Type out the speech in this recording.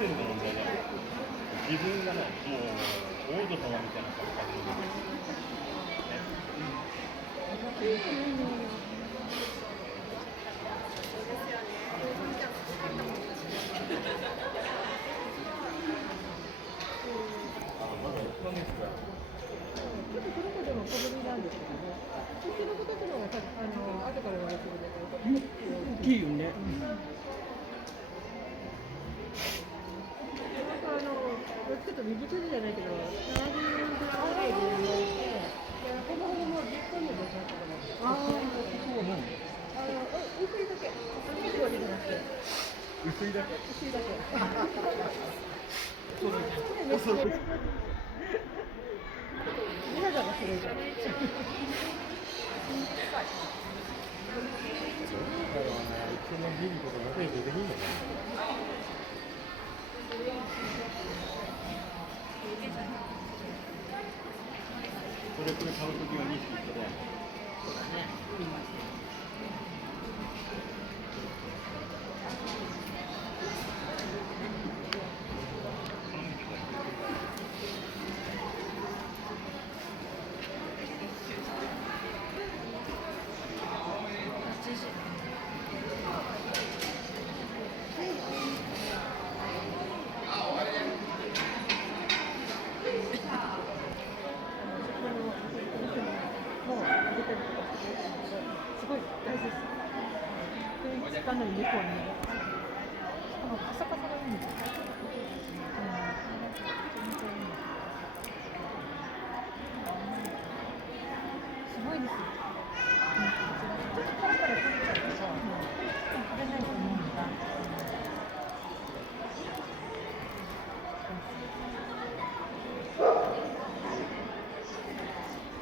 点の問題じゃない。自分がね、もう王女様みたいな感覚で。まだ1ヶ月だ。ちょっとその子でも小ぶりなんですけどね。そっちの子たちの方が後から言われてるんだけど、大きいよね。ちょっと右手じゃないけど、70ぐらいで言われて、ほぼほぼもう10分で出ちゃったから。ああ、そうなんだ。薄いだけ。すごいじゃなくて。薄いだけ。薄いだけ。恐ろしい。皆さんがそれじゃん。そんなビビとか仲良くできんのかな。それこれ買うときは2匹一緒だよね。そうだね。すごい大事です。かなり猫に